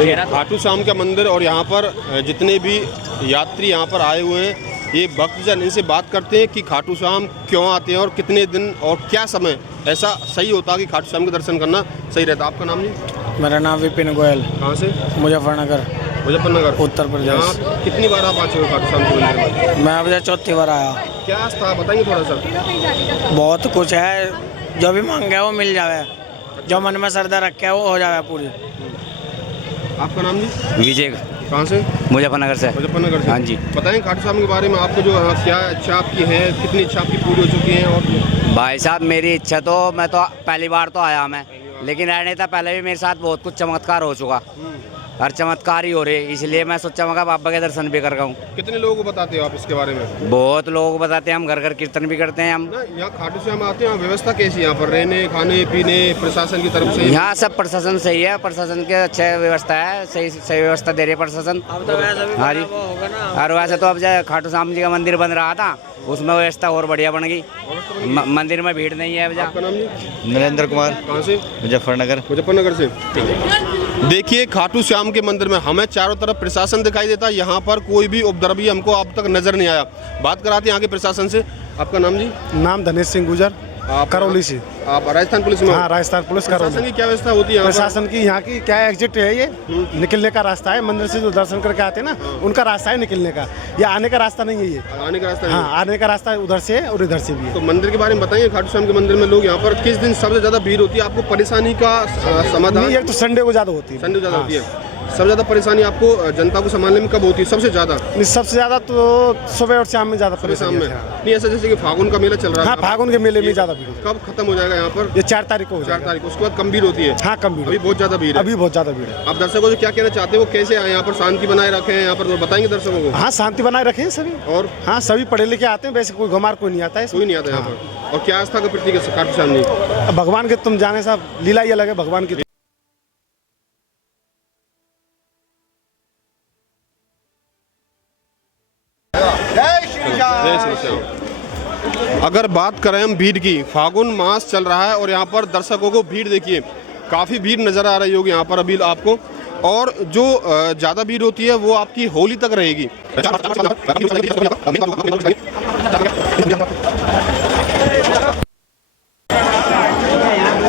खाटू श्याम का मंदिर और यहाँ पर जितने भी यात्री यहाँ पर आए हुए हैं, ये भक्तजन इनसे बात करते हैं कि खाटू श्याम क्यों आते हैं और कितने दिन और क्या समय ऐसा सही होता है कि खाटू श्याम के दर्शन करना सही रहता। आपका नाम जी? मेरा नाम विपिन गोयल। कहाँ से? मुजफ्फरनगर। मुजफ्फरनगर, उत्तर प्रदेश। यहाँ कितनी बार आप आ चुके हो खाटू श्याम के मंदिर में? मैं अब चौथी बार आया। क्या आस्था बताएंगे थोड़ा सा? बहुत कुछ है, जो भी मांगे वो मिल जावे, जो मन में श्रद्धा रखे है वो हो जावे पूरी। आपका नाम जी? विजय। कहाँ से? मुजफ्फरनगर से। मुजफ्फरनगर से। हाँ जी। बताएं खाटू श्याम के बारे में, आपको जो क्या इच्छा आपकी है, कितनी इच्छा आपकी पूरी हो चुकी है? और भाई साहब मेरी इच्छा तो, मैं तो पहली बार तो आया मैं, लेकिन रहने था पहले भी मेरे साथ बहुत कुछ चमत्कार हो चुका, हर चमत्कार ही हो रहे, इसलिए मैं सोचा मैं बाबा के दर्शन भी कर रहा हूँ। कितने लोगों को बताते हो आप इसके बारे में? बहुत लोगों को बताते हैं, हम घर घर कीर्तन भी करते हैं हम। यहाँ खाटू श्याम आते हैं, व्यवस्था कैसी है यहाँ पर रहने खाने पीने प्रशासन की तरफ से? यहाँ सब प्रशासन सही है, प्रशासन की अच्छी व्यवस्था है, सही सही व्यवस्था दे रही है प्रशासन। हाँ जी। और वैसे तो अब खाटू श्याम जी का मंदिर बन रहा था, उसमें व्यवस्था और बढ़िया बन गई, मंदिर में भीड़ नहीं है। आपका नाम जी? नरेंद्र कुमार। कहाँ से? मुजफ्फरनगर। मुजफ्फरनगर से। देखिए खाटू श्याम के मंदिर में हमें चारों तरफ प्रशासन दिखाई देता है, यहाँ पर कोई भी उपद्रवी हमको अब तक नजर नहीं आया। बात कराते हैं यहाँ के प्रशासन से। आपका नाम जी? नाम धनेश सिंह गुजर, करौली से। आप राजस्थान पुलिस में? हाँ, राजस्थान पुलिस। प्रशासन की क्या व्यवस्था होती है? प्रशासन की यहाँ की क्या एग्जिट है, ये निकलने का रास्ता है, मंदिर से जो दर्शन करके आते हैं ना, उनका रास्ता है निकलने का, ये आने का रास्ता नहीं है। ये आने का रास्ता है? हाँ, आने का रास्ता उधर से है और इधर से भी है। तो मंदिर के बारे में बताइए, खाटू श्याम के मंदिर में लोग यहाँ पर किस दिन सबसे ज्यादा भीड़ होती है? आपको परेशानी का समाधान? एक तो संडे को ज्यादा होती है। संडे ज्यादा होती है। सबसे ज्यादा परेशानी आपको जनता को संभालने में कब होती है सबसे ज्यादा? सबसे ज्यादा तो सुबह और शाम में ज्यादा परेशानी है। नहीं, ऐसा जैसे कि फागुन का मेला चल रहा है। हाँ, फागुन के मेले में ज्यादा भीड़। कब खत्म हो जाएगा यहाँ पर? ये 4 तारीख को। 4 तारीख। उसके बाद कम भीड़ होती है? हाँ, कम भीड़। अभी बहुत ज्यादा भीड़ है। अभी बहुत ज्यादा भीड़ है। आप दर्शकों को क्या कहना चाहते हो, कैसे आए यहाँ पर, शांति बनाए रखें यहाँ पर, बताएंगे दर्शकों को? हाँ, शांति बनाए रखे सभी। और हाँ, सभी पढ़े लिखे आते हैं, वैसे कोई घमार कोई नहीं आता है। कोई नहीं आता यहाँ पर। और क्या आस्था का प्रतीक है खाटू श्याम जी? भगवान के तुम जाने साहब, लीला ही अलग है भगवान की। अगर बात करें हम भीड़ की, फागुन मास चल रहा है और यहाँ पर दर्शकों को भीड़ देखिए, काफ़ी भीड़ नज़र आ रही होगी यहाँ पर अभी आपको। और जो ज़्यादा भीड़ होती है वो आपकी होली तक रहेगी।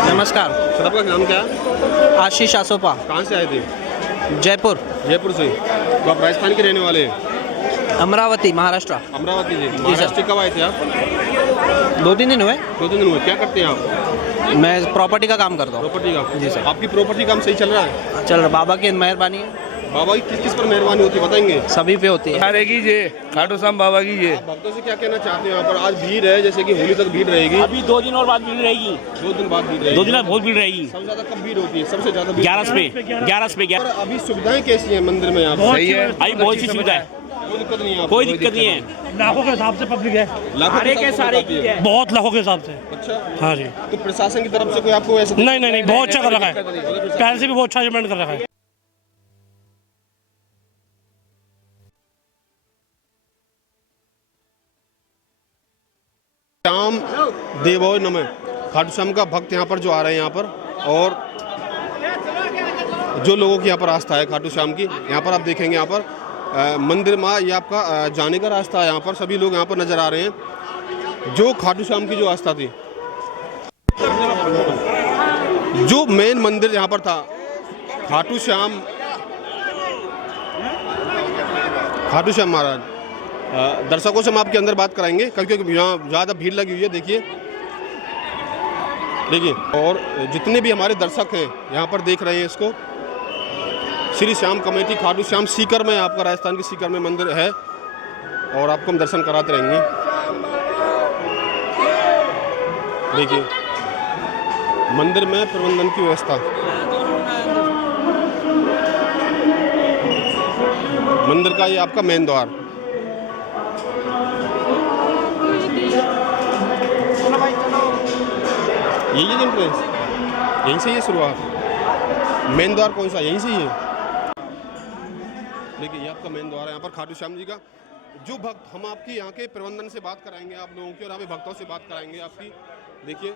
नमस्कार सर, आपका नाम क्या है? आशीष आसोपा। कहाँ से आए थे? जयपुर। जयपुर से। तो आप राजस्थान के रहने वाले हैं? अमरावती, महाराष्ट्र। अमरावती से। महाराष्ट्र कब आए थे आप? 2-3 दिन हुए। 2-3 दिन हुए। क्या करते हैं आप? मैं प्रॉपर्टी का काम करता हूँ। प्रॉपर्टी का? जी सर। आपकी प्रॉपर्टी काम सही चल रहा है? चल रहा, बाबा की मेहरबानी है। बाबा की किस किस पर मेहरबानी होती है बताएंगे? सभी पे होती है। खाटू श्याम बाबा की ये। आप भक्तों से क्या कहना चाहते हैं? यहाँ पर आज भीड़ है, जैसे कि होली तक भीड़ रहेगी। अभी 2 दिन और बाद भीड़ रहेगी। 2 दिन बाद भीड़ रहेगी। 2 दिन बाद बहुत भीड़ रहेगी। सबसे ज्यादा कब भीड़ होती है? सबसे ज्यादा भीड़ 11 पे। और अभी सुविधाएं कैसी हैं मंदिर में? यहाँ पर सही है, अभी बहुत सी सुविधा है, कोई दिक्कत नहीं है? कोई दिक्कत नहीं है। लाखों के हिसाब से पब्लिक है, सारे के सारे की है। बहुत लाखों के हिसाब से। अच्छा, हाँ जी। तो प्रशासन की तरफ से कोई आपको ऐसा? नहीं, बहुत अच्छा कर रखा है, पहले से भी बहुत अच्छा अरेंजमेंट कर रखा है। श्याम देवोय नमः। खाटू श्याम का भक्त यहाँ पर जो आ रहे हैं यहाँ पर, और जो लोगों की यहाँ पर आस्था है खाटू श्याम की, यहाँ पर आप देखेंगे यहाँ पर मंदिर में ये आपका जाने का रास्ता है। यहाँ पर सभी लोग यहाँ पर नजर आ रहे हैं। जो खाटू श्याम की जो आस्था थी, जो मेन मंदिर यहाँ पर था खाटू श्याम महाराज। दर्शकों से हम आपके अंदर बात कराएंगे क्योंकि यहाँ ज़्यादा भीड़ लगी हुई है। देखिए और जितने भी हमारे दर्शक हैं यहाँ पर देख रहे हैं इसको, श्री श्याम कमेटी खाटू श्याम सीकर में, आपका राजस्थान के सीकर में मंदिर है, और आपको हम दर्शन कराते रहेंगे। देखिए मंदिर में प्रबंधन की व्यवस्था, मंदिर का ये आपका मेन द्वार। यही है एंट्रेंस, यहीं से ये शुरुआत। मेन द्वार कौन सा? यहीं से ही है। देखिए ये आपका मेन द्वार है यहाँ पर खाटू श्याम जी का। जो भक्त, हम आपकी यहाँ के प्रबंधन से बात कराएंगे आप लोगों की, और यहाँ पे भक्तों से बात कराएंगे आपकी। देखिए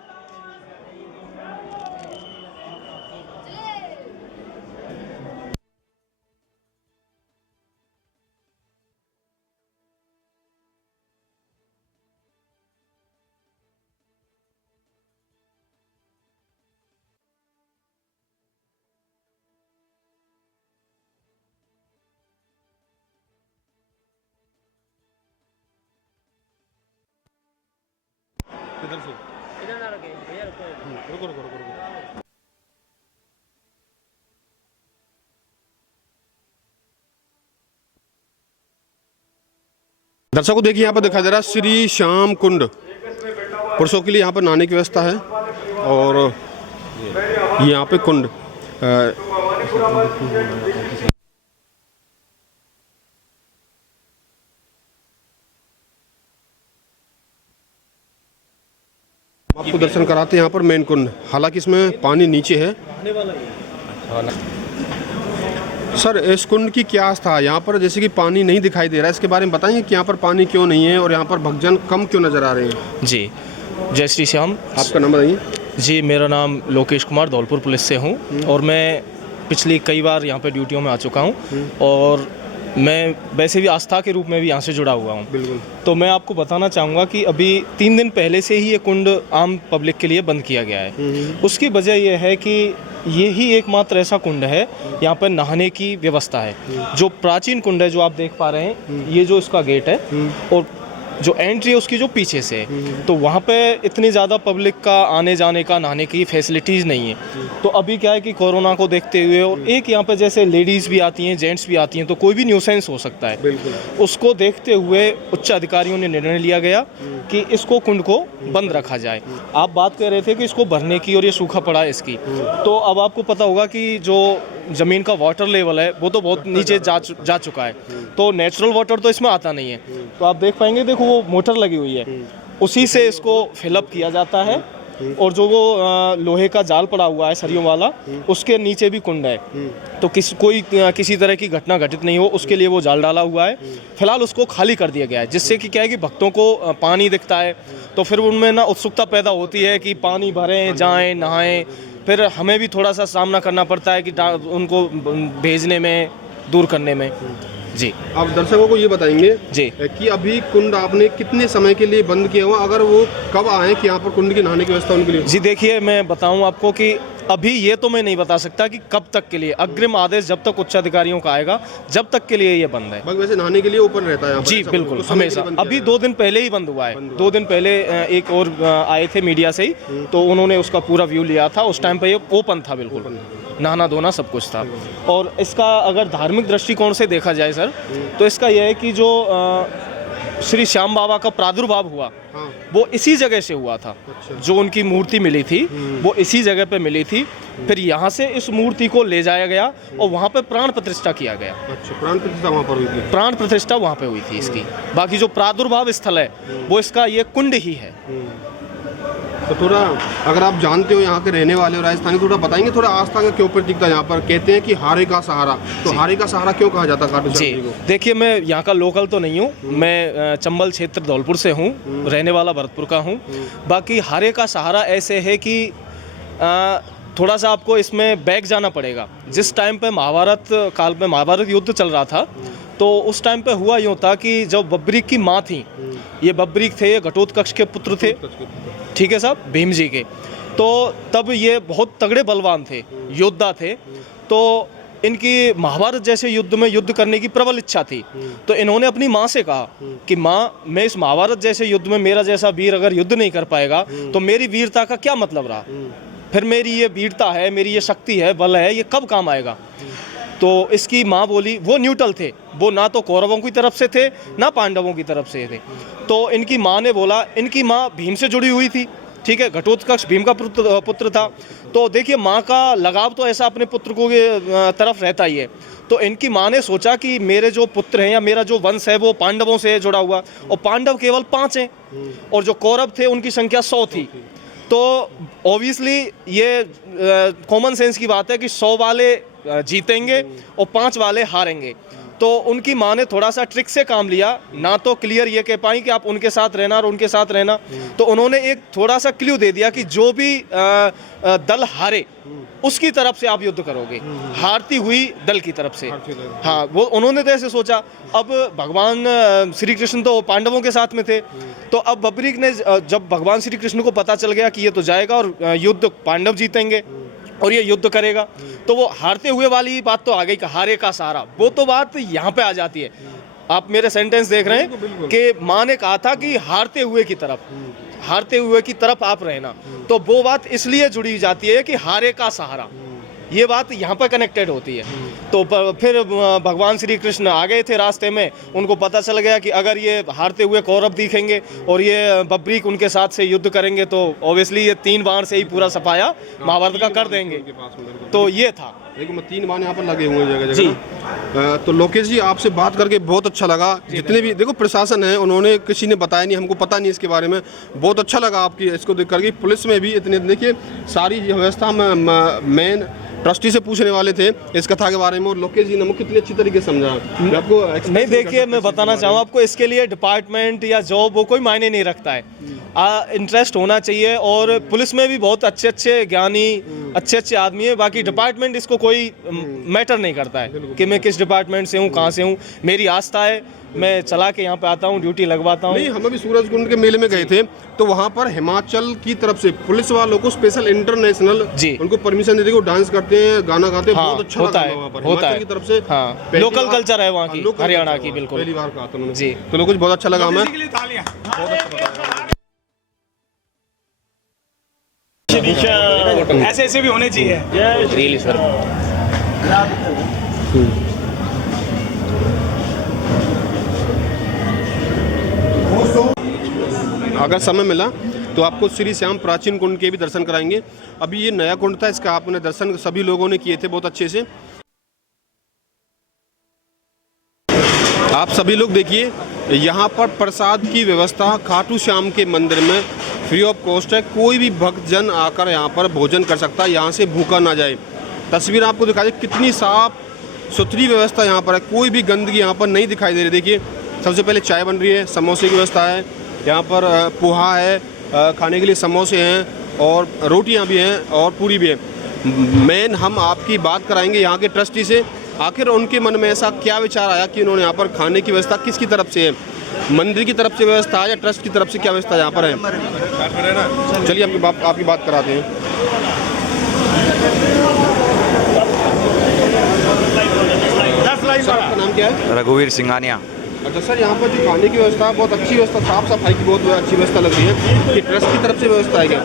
इधर से रुको रुको रुको रुको। दर्शकों देखिए यहाँ पर दिखाई दे रहा है श्री श्याम कुंड। पुरुषों के लिए यहाँ पर नहाने की व्यवस्था है और यहाँ पे कुंड आपको दर्शन कराते हैं यहाँ पर मेन कुंड। हालांकि इसमें पानी नीचे है। सर इस कुंड की क्या आस्था है? यहाँ पर जैसे कि पानी नहीं दिखाई दे रहा है, इसके बारे में बताएंगे कि यहाँ पर पानी क्यों नहीं है और यहाँ पर भक्तजन कम क्यों नजर आ रहे हैं? जी, जय श्री श्याम। आपका नंबर है? जी, मेरा नाम लोकेश कुमार, धौलपुर पुलिस से हूँ और मैं पिछली कई बार यहाँ पे ड्यूटियों में आ चुका हूँ और मैं वैसे भी आस्था के रूप में भी यहाँ से जुड़ा हुआ हूँ। बिल्कुल। तो मैं आपको बताना चाहूँगा कि अभी 3 दिन पहले से ही ये कुंड आम पब्लिक के लिए बंद किया गया है। उसकी वजह यह है कि ये ही एकमात्र ऐसा कुंड है यहाँ पर नहाने की व्यवस्था है। जो प्राचीन कुंड है जो आप देख पा रहे हैं, ये जो इसका गेट है और जो एंट्री है उसकी जो पीछे से है, तो वहाँ पे इतनी ज़्यादा पब्लिक का आने जाने का नहाने की फैसिलिटीज़ नहीं है। तो अभी क्या है कि कोरोना को देखते हुए और एक यहाँ पे जैसे लेडीज़ भी आती हैं, जेंट्स भी आती हैं, तो कोई भी न्यूसेंस हो सकता है। उसको देखते हुए उच्च अधिकारियों ने निर्णय लिया गया कि इसको कुंड को बंद रखा जाए। आप बात कर रहे थे कि इसको भरने की और ये सूखा पड़ा है इसकी, तो अब आपको पता होगा कि जो ज़मीन का वाटर लेवल है वो तो बहुत नीचे जा चुका है, तो नेचुरल वाटर तो इसमें आता नहीं है। तो आप देख पाएंगे, देखो वो मोटर लगी हुई है, उसी से इसको फिलअप किया जाता है और जो वो लोहे का जाल पड़ा हुआ है सरियों वाला, उसके नीचे भी कुंड है। तो किसी तरह की घटना घटित नहीं हो उसके लिए वो जाल डाला हुआ है। फिलहाल उसको खाली कर दिया गया है, जिससे कि क्या है कि भक्तों को पानी दिखता है तो फिर उनमें ना उत्सुकता पैदा होती है कि पानी भरें, जाएं, नहाएं। फिर हमें भी थोड़ा सा सामना करना पड़ता है कि उनको भेजने में, दूर करने में। जी, आप दर्शकों को ये बताएंगे जी कि अभी कुंड आपने कितने समय के लिए बंद किया हुआ, अगर वो कब आए कि यहाँ पर कुंड की नहाने की व्यवस्था उनके लिए? जी देखिए, मैं बताऊं आपको कि अभी ये तो मैं नहीं बता सकता कि कब तक के लिए। अग्रिम आदेश जब तक उच्च अधिकारियों का आएगा, जब तक के लिए ये बंद है। वैसे नहाने के लिए ओपन रहता है यहाँ पर? जी बिल्कुल, हमेशा। अभी 2 दिन पहले ही बंद हुआ है। 2 दिन पहले एक और आए थे मीडिया से ही, तो उन्होंने उसका पूरा व्यू लिया था। उस टाइम पर ये ओपन था, बिल्कुल नहाना धोना सब कुछ था। और इसका अगर धार्मिक दृष्टिकोण से देखा जाए सर, तो इसका यह है कि जो श्री श्याम बाबा का प्रादुर्भाव हुआ वो इसी जगह से हुआ था। जो उनकी मूर्ति मिली थी वो इसी जगह पे मिली थी। फिर यहाँ से इस मूर्ति को ले जाया गया और वहाँ पे प्राण प्रतिष्ठा किया गया। अच्छा, प्राण प्रतिष्ठा वहाँ पर हुई थी? प्राण प्रतिष्ठा वहाँ पे हुई थी इसकी। बाकी जो प्रादुर्भाव स्थल है वो इसका ये कुंड ही है। तो थोड़ा अगर आप जानते हो यहाँ के रहने वाले हो राजस्थानी, थोड़ा बताएंगे थोड़ा आस्था का क्यों प्रतीक था यहाँ पर? कहते हैं कि हारे का सहारा, तो हारे का सहारा क्यों कहा जाता खाटू श्याम जी को? देखिए, मैं यहाँ का लोकल तो नहीं हूँ, मैं चंबल क्षेत्र धौलपुर से हूँ, रहने वाला भरतपुर का हूँ। बाकी हारे का सहारा ऐसे है कि थोड़ा सा आपको इसमें बैक जाना पड़ेगा। जिस टाइम पे महाभारत काल में महाभारत युद्ध चल रहा था, तो उस टाइम पे हुआ यूँ था कि जब बब्रीक की माँ थी, ये बब्रीक थे, ये घटोत्कच के पुत्र थे, ठीक है साहब, भीम जी के। तो तब ये बहुत तगड़े बलवान थे, योद्धा थे। तो इनकी महाभारत जैसे युद्ध में युद्ध करने की प्रबल इच्छा थी। तो इन्होंने अपनी माँ से कहा कि माँ, मैं इस महाभारत जैसे युद्ध में मेरा जैसा वीर अगर युद्ध नहीं कर पाएगा तो मेरी वीरता का क्या मतलब रहा? फिर मेरी ये वीरता है, मेरी ये शक्ति है, बल है, ये कब काम आएगा? तो इसकी माँ बोली, वो न्यूट्रल थे, वो ना तो कौरवों की तरफ से थे ना पांडवों की तरफ से थे। तो इनकी माँ ने बोला, इनकी माँ भीम से जुड़ी हुई थी, ठीक है, घटोत्कच भीम का पुत्र था। तो देखिए, माँ का लगाव तो ऐसा अपने पुत्र को तरफ रहता ही है। तो इनकी माँ ने सोचा कि मेरे जो पुत्र हैं या मेरा जो वंश है वो पांडवों से जुड़ा हुआ, और पांडव केवल 5 हैं और जो कौरव थे उनकी संख्या 100 थी। तो ऑब्वियसली ये कॉमन सेंस की बात है कि 100 वाले जीतेंगे और 5 वाले हारेंगे। तो उनकी माँ ने थोड़ा सा ट्रिक से काम लिया, ना तो क्लियर ये कह पाई कि आप उनके साथ रहना और उनके साथ रहना, तो उन्होंने एक थोड़ा सा क्ल्यू दे दिया कि जो भी दल हारे उसकी तरफ से आप युद्ध करोगे, हारती हुई दल की तरफ से। हाँ, वो उन्होंने तो ऐसे सोचा। अब भगवान श्री कृष्ण तो पांडवों के साथ में थे, तो अब बब्रीक ने, जब भगवान श्री कृष्ण को पता चल गया कि ये तो जाएगा और युद्ध पांडव जीतेंगे और ये युद्ध करेगा, तो वो हारते हुए वाली बात तो आ गई कि हारे का सहारा, वो तो बात यहाँ पे आ जाती है। आप मेरे सेंटेंस देख रहे हैं कि माँ ने कहा था कि हारते हुए की तरफ, हारते हुए की तरफ आप रहना, तो वो बात इसलिए जुड़ी जाती है कि हारे का सहारा, ये बात यहाँ पर कनेक्टेड होती है। तो फिर भगवान श्री कृष्ण आ गए थे रास्ते में, उनको पता चल गया कि अगर ये हारते हुए कौरव दिखेंगे और ये बब्रीक उनके साथ से युद्ध करेंगे तो ऑब्वियसली ये 3 बाण से ही पूरा सफाया महाभारत का कर देंगे। तो ये था, देखो 3 बाण यहाँ पर लगे हुए हैं जगह जगह। तो लोकेश जी, आपसे बात करके बहुत अच्छा लगा। जितने भी देखो प्रशासन है, उन्होंने किसी ने बताया नहीं, हमको पता नहीं इसके बारे में, बहुत अच्छा लगा आपकी इसको देख करके। पुलिस में भी इतने, देखिए सारी व्यवस्था में मेन ट्रस्टी से पूछने वाले थे इस कथा के बारे में, और लोकेश जी ने मुझे कितनी अच्छी तरीके से समझा। मैं आपको नहीं, देखिए मैं बताना चाहूँ आपको, इसके लिए डिपार्टमेंट या जॉब वो कोई मायने नहीं रखता है, इंटरेस्ट होना चाहिए। और पुलिस में भी बहुत अच्छे अच्छे ज्ञानी, अच्छे अच्छे आदमी है, बाकी डिपार्टमेंट इसको कोई मैटर नहीं करता है कि मैं किस डिपार्टमेंट से हूँ, कहाँ से हूँ। मेरी आस्था है, मैं चला के यहाँ पे आता हूँ, ड्यूटी लगवाता हूँ। नहीं, हम अभी सूरजकुंड के मेले में गए थे, तो वहाँ पर हिमाचल की तरफ से पुलिस वालों को स्पेशल इंटरनेशनल जी उनको परमिशन देते, वो डांस करते हैं, गाना गाते हैं, हाँ, बहुत अच्छा होता लगा है, वहाँ पर होता हिमाचल है की तरफ से। हाँ, लोकल कल्चर है वहाँ की, हरियाणा की, बिल्कुल पहली बार कहा था उन्होंने जी। तो लोगों को बहुत अच्छा लगा। हमें ऐसे ऐसे भी होने चाहिए। Really sir. अगर समय मिला तो आपको श्री श्याम प्राचीन कुंड के भी दर्शन कराएंगे। अभी ये नया कुंड था, इसका आपने दर्शन सभी लोगों ने किए थे बहुत अच्छे से। आप सभी लोग देखिए, यहाँ पर प्रसाद की व्यवस्था खाटू श्याम के मंदिर में फ्री ऑफ कॉस्ट है। कोई भी भक्तजन आकर यहाँ पर भोजन कर सकता है, यहाँ से भूखा ना जाए। तस्वीर आपको दिखा दे, कितनी साफ सुथरी व्यवस्था यहाँ पर है, कोई भी गंदगी यहाँ पर नहीं दिखाई दे रही। देखिए सबसे पहले चाय बन रही है, समोसे की व्यवस्था है, यहाँ पर पोहा है, खाने के लिए समोसे हैं और रोटियाँ भी हैं और पूरी भी है। मेन हम आपकी बात कराएंगे यहाँ के ट्रस्टी से, आखिर उनके मन में ऐसा क्या विचार आया कि उन्होंने यहाँ पर खाने की व्यवस्था किसकी तरफ से है, मंदिर की तरफ से व्यवस्था है या ट्रस्ट की तरफ से, क्या व्यवस्था यहाँ पर है। चलिए आपकी बात कराते हैं। सर, आपका नाम क्या है? रघुवीर सिंघानिया। अच्छा सर, यहाँ पर जो खाने की व्यवस्था बहुत अच्छी व्यवस्था, साफ सफाई की बहुत अच्छी व्यवस्था लग रही है, कि ट्रस्ट की तरफ से व्यवस्था है क्या?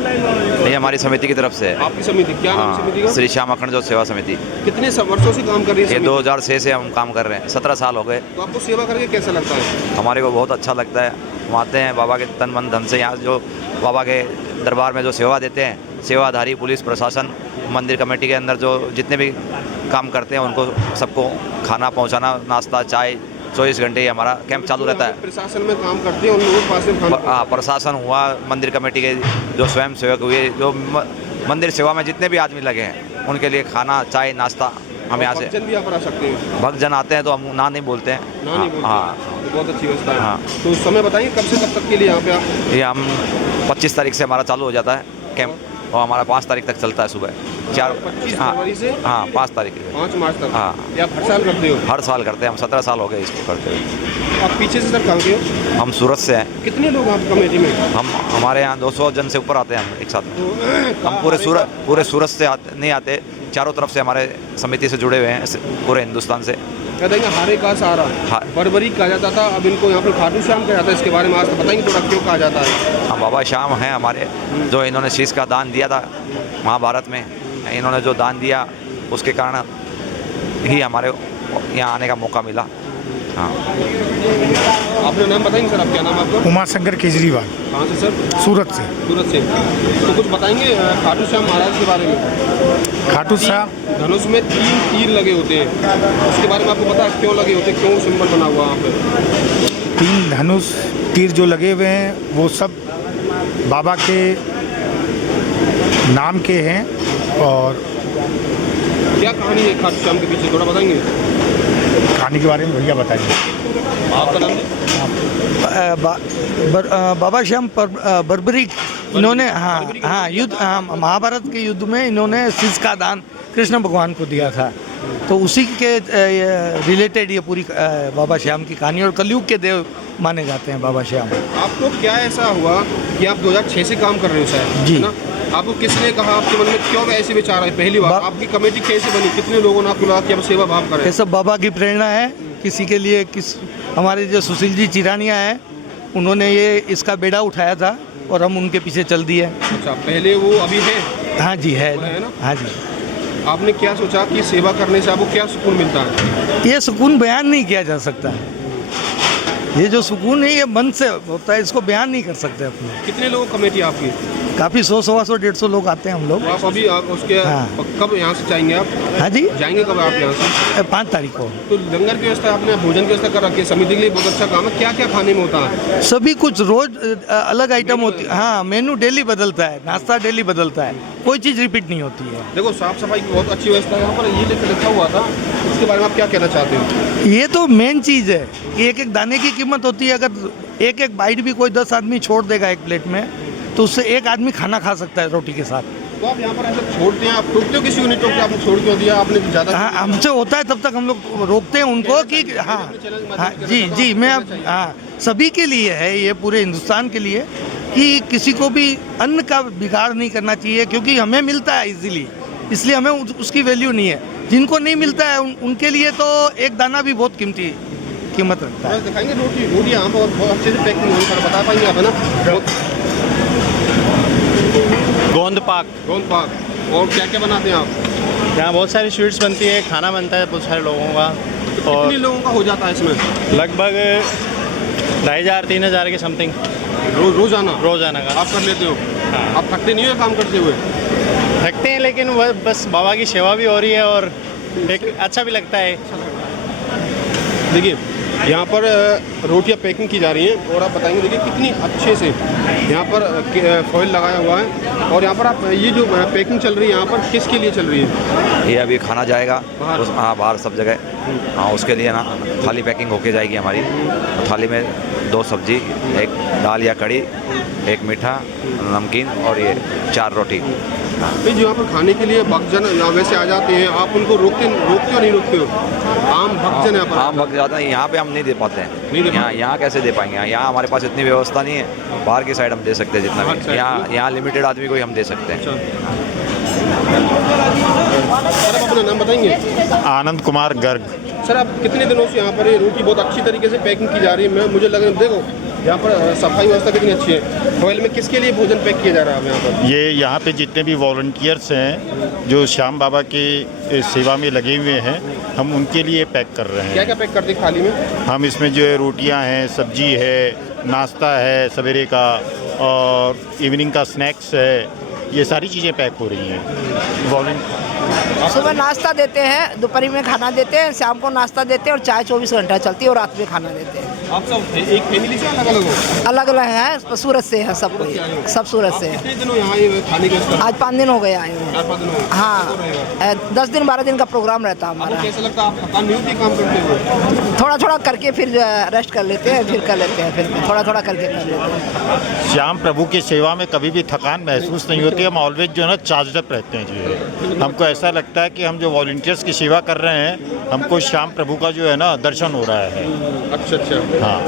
ये हमारी समिति की तरफ से है। आपकी समिति, क्या नाम समिति का? श्री श्याम अखंड ज्योत सेवा समिति। कितने वर्षों से काम कर रही है? ये 2006 से हम काम कर रहे हैं, 17 साल हो गए। तो आपको सेवा करके कैसा लगता है? हमारे को बहुत अच्छा लगता है। हम आते हैं बाबा के तन मन धन से, यहाँ जो बाबा के दरबार में जो सेवा देते हैं, सेवाधारी पुलिस प्रशासन, मंदिर कमेटी के अंदर जो जितने भी काम करते हैं उनको सबको खाना पहुँचाना, नाश्ता, चाय, 24 घंटे हमारा कैंप चालू रहता है। प्रशासन में काम करते हैं उन लोगों के पास से खाना? हाँ, प्रशासन हुआ, मंदिर कमेटी के जो स्वयं सेवक हुए, जो मंदिर सेवा में जितने भी आदमी लगे हैं, उनके लिए खाना, चाय, नाश्ता हम यहाँ से। भक्तजन भी यहाँ पर आ सकते हैं? भक्तजन आते हैं तो हम ना नहीं बोलते हैं। ना नहीं बोलते? हाँ, बहुत अच्छी व्यवस्था है। हाँ। तो समय बताइए कब से कब तक के लिए यहाँ पे आप? ये हम 25 तारीख से हमारा चालू हो जाता है कैंप, और हमारा 5 तारीख तक चलता है सुबह 4। 25 फरवरी से? हाँ, 5 तारीख से 5 मार्च तक? हाँ। ये आप हर साल करते हो? हर साल करते हैं हम, 17 साल हो गए इसको करते हुए। आप पीछे से सर कहाँ के हो? हम सूरत से हैं। कितने लोग आप कमेटी में? हमारे यहाँ 200 जन से ऊपर आते हैं हम एक साथ। हम पूरे सूरत से नहीं आते, चारों तरफ से हमारे समिति से जुड़े हुए हैं, पूरे हिंदुस्तान से। कह देंगे हारे का सहारा, हाँ। बरबरी कहा जाता था, अब इनको यहाँ पर खाटू श्याम कहा जाता है। इसके बारे में आज तो बताएंगे थोड़ा क्यों कहा जाता है? हाँ, बाबा श्याम हैं हमारे, जो इन्होंने शीश का दान दिया था महाभारत में। इन्होंने जो दान दिया उसके कारण ही हमारे यहाँ आने का मौका मिला। हाँ। अपना नाम बताएंगे सर, आप क्या नाम आपका? उमाशंकर केजरीवाल। कहाँ से सर? सूरत से। सूरत से। तो कुछ बताएंगे खाटू श्याम महाराज के बारे में? खाटू श्याम धनुष में 3 तीर लगे होते हैं, उसके बारे में आपको पता है क्यों लगे होते हैं, क्यों सिंबल बना हुआ वहाँ पे? 3 धनुष तीर जो लगे हुए हैं वो सब बाबा के नाम के हैं। और क्या कहानी है खाटू श्याम के पीछे, थोड़ा बताएंगे? कहानी के बारे में भैया बताएंगे। आपका नाम? बाबा श्याम बर्बरी, इन्होंने हाँ युद्ध, महाभारत के युद्ध में इन्होंने शीश का दान कृष्ण भगवान को दिया था। तो उसी के रिलेटेड ये पूरी बाबा श्याम की कहानी, और कलयुग के देव माने जाते हैं बाबा श्याम। आपको क्या ऐसा हुआ कि आप 2006 से काम कर रहे हो शायद, जी है ना? आपको किसने कहा, आपके मन में क्यों ऐसे विचार आए? पहली बार आपकी कमेटी कैसे बनी, कितने लोगों ने आपको लगा कि आप सेवा भाव करें? ये सब बाबा की प्रेरणा है। किसी के लिए हमारे जो सुशील जी चिरानिया हैं, उन्होंने ये इसका बेड़ा उठाया था और हम उनके पीछे चल दिए। अच्छा, पहले वो अभी है? हाँ जी है वो है ना? हाँ जी। आपने क्या सोचा कि सेवा करने से आपको क्या सुकून मिलता है? ये सुकून बयान नहीं किया जा सकता। ये जो सुकून है ये मन से होता है, इसको बयान नहीं कर सकते अपने। कितने लोग कमेटी आपकी? काफ़ी 100, 125, 150 लोग आते हैं हम लोग। आप अभी आप उसके हाँ। कब यहाँ से जाएंगे आप? हाँ जी, जाएंगे कब आप यहाँ से? 5 तारीख को। तो लंगर की व्यवस्था आपने, भोजन की व्यवस्था कर रखी है, समिति के लिए बहुत अच्छा काम है। क्या क्या खाने में होता है? सभी कुछ रोज अलग आइटम होती है। हाँ, मेनू डेली बदलता है, नाश्ता डेली बदलता है, कोई चीज़ रिपीट नहीं होती है। देखो साफ सफाई की बहुत अच्छी व्यवस्था है यहाँ पर। ये लेकर लिखा हुआ था, इसके बारे में आप क्या कहना चाहते हो? ये तो मेन चीज़ है कि एक एक दाने की कीमत होती है। अगर एक एक बाइट भी कोई 10 आदमी छोड़ देगा एक प्लेट में, तो उससे एक आदमी खाना खा सकता है रोटी के साथ। तो आप यहाँ पर ऐसे छोड़ते हैं, आप टोकते हो? किसी को नहीं टोकते? आपने छोड़ क्यों दिया? आपने ज़्यादा हाँ, हमसे होता है तब तक हम लोग रोकते हैं उनको कि हाँ हाँ जी जी, मैं अब हाँ सभी के लिए है ये, पूरे हिंदुस्तान के लिए, कि किसी को भी अन्न का बिगाड़ नहीं करना चाहिए, क्योंकि हमें मिलता है इजीली, इसलिए हमें उसकी वैल्यू नहीं है। जिनको नहीं मिलता है उनके लिए तो एक दाना भी बहुत कीमत रखता है। दिखाएंगे रोटी यहाँ पर बहुत अच्छे से पैकिंग होगी, सर बता पाएंगे आप, है ना? गोंद पाक। और क्या क्या बनाते हैं आप? यहाँ बहुत सारी स्वीट्स बनती है, खाना बनता है बहुत सारे लोगों का। और कितने लोगों का हो जाता है इसमें? लगभग 2500 3000 के समथिंग रोजाना रोजाना का। आप कर लेते हो? हाँ। आप थकते नहीं हो काम करते हुए? रखते हैं, लेकिन वह बस बाबा की सेवा भी हो रही है और एक अच्छा भी लगता है। देखिए यहाँ पर रोटियाँ पैकिंग की जा रही हैं और आप बताएंगे, देखिए कितनी अच्छे से यहाँ पर फॉइल लगाया हुआ है। और यहाँ पर आप ये जो पैकिंग चल रही है यहाँ पर किसके लिए चल रही है? ये अभी खाना जाएगा बाहर? हाँ, बाहर सब जगह। हाँ, उसके लिए ना थाली पैकिंग होके जाएगी हमारी। थाली में 2 सब्जी, 1 दाल या कड़ी, 1 मीठा, नमकीन और ये 4 रोटी। नहीं, जो यहाँ पर खाने के लिए भक्तजन यहाँ वैसे आ जाते हैं, आप उनको रोकते हो नहीं रोकते हो? आम भक्तजन यहाँ पर आम भक्त जाते हैं, यहाँ पे हम नहीं दे पाते नहीं दे हैं। यहाँ कैसे दे पाएंगे? यहाँ हमारे पास इतनी व्यवस्था नहीं है। बाहर की साइड हम दे सकते हैं जितना भी। यहाँ लिमिटेड आदमी को ही हम दे सकते हैं। सर आप अपना नाम बताएंगे? आनंद कुमार गर्ग। सर आप कितने दिनों से यहाँ पर ये रोटी बहुत अच्छी तरीके से पैकिंग की जा रही है? मुझे लग रहा है, देखो यहाँ पर सफाई व्यवस्था कितनी अच्छी है। फॉइल में किसके लिए भोजन पैक किया जा रहा है यहाँ पर? ये यहाँ पे जितने भी वॉलंटियर्स हैं जो श्याम बाबा की सेवा में लगे हुए हैं, हम उनके लिए पैक कर रहे हैं। क्या क्या पैक करते हैं थाली में? हम इसमें जो है रोटियाँ हैं, सब्जी है, नाश्ता है सवेरे का, और इवनिंग का स्नैक्स है, ये सारी चीज़ें पैक हो रही हैं। सुबह नाश्ता देते हैं, दोपहर में खाना देते हैं, शाम को नाश्ता देते हैं और चाय 24 घंटा चलती है और रात में खाना देते हैं। आप सब एक फैमिली से अलग अलग हो? अलग अलग है, सूरत से है सब कोई, सब सूरत से है। कितने दिनों यहाँ ये खाने की व्यवस्था? आज 5 दिन हो गए आए हुए। 4-5 दिन हो गए? हाँ, 10 दिन 12 दिन का प्रोग्राम रहता है हमारा। कैसा लगता है? आप थकान नहीं होती काम करते हुए? थोड़ा थोड़ा करके फिर रेस्ट कर लेते हैं, फिर कर लेते हैं, फिर थोड़ा थोड़ा करके कर लेते हैं। श्याम प्रभु की सेवा में कभी भी थकान महसूस नहीं होती। हम ऑलवेज जो है ना चार्ज अप रहते हैं जी। हमको ऐसा लगता है कि हम जो वॉलंटियर्स की सेवा कर रहे हैं, हमको श्याम प्रभु का जो है ना दर्शन हो रहा है। अच्छा। हाँ,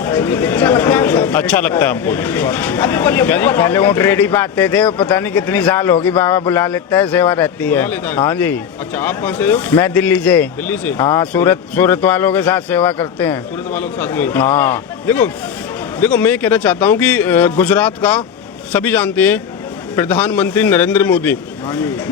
अच्छा लगता है हमको। पहले ऊँट रेडी पे आते थे, पता नहीं कितनी साल होगी, बाबा बुला लेता है, सेवा रहती है। हाँ जी। अच्छा, आप कहाँ से हो? मैं दिल्ली से। दिल्ली से? हाँ, सूरत वालों के साथ सेवा करते हैं। सूरत वालों के साथ में? हाँ। देखो मैं कहना चाहता हूँ कि गुजरात का सभी जानते हैं प्रधानमंत्री नरेंद्र मोदी।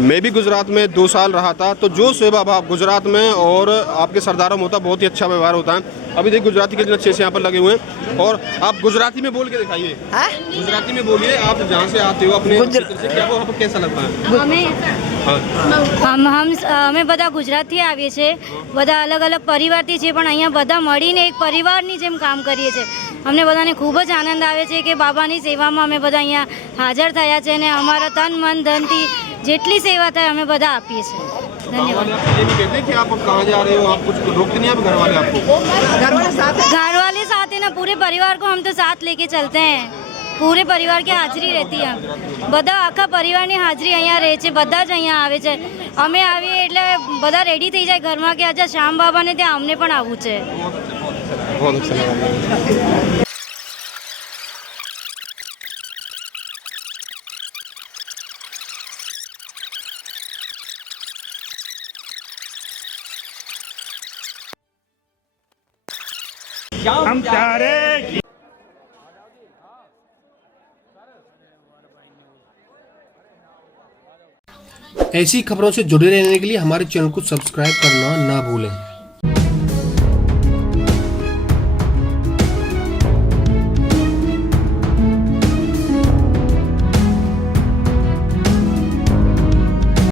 मैं भी गुजरात में 2 साल रहा था, तो जो सेवा भाव गुजरात में और आपके सरदारों में होता है, बहुत ही अच्छा व्यवहार होता है। अभी देखिए गुजराती कितने अच्छे से यहाँ पर लगे हुए हैं। और आप गुजराती में बोल के दिखाइए। गुजराती में बोलिए, आप जहाँ से आते हो अपने क्षेत्र से, क्या वो आपको कैसा लगता है? અમે બધા ગુજરાતથી આવીએ છીએ, બધા અલગ અલગ પરિવારથી છે, પણ અહીંયા બધા મળીને એક પરિવારની જેમ કામ કરીએ છીએ। અમને બધાને ખૂબ જ આનંદ આવે છે કે બાબાની સેવામાં અમે બધા અહીંયા હાજર થયા છે અને અમારા તન મન ધનથી જેટલી સેવા થાય અમે બધા આપીએ છીએ। ધન્યવાદ। ये भी कहते हैं कि आप कहाँ जा रहे हो, आप कुछ रोकते नहीं? आप घर वाले आपको? घरवाले साथ है ना, पूरे परिवार को हम तो साथ लेके चलते हैं। पूरे परिवार की हाजरी रहती है, બધા આખા પરિવારની હાજરી અહીંયા રહે છે, બધા જ અહીંયા આવે છે। અમે આવીએ એટલે બધા રેડી થઈ જાય ઘરમાં કે આજે શ્યામ બાબાને ત્યાં અમને પણ આવવું છે। बहुत अच्छा लगा। हम प्यारे ऐसी खबरों से जुड़े रहने के लिए हमारे चैनल को सब्सक्राइब करना ना भूलें।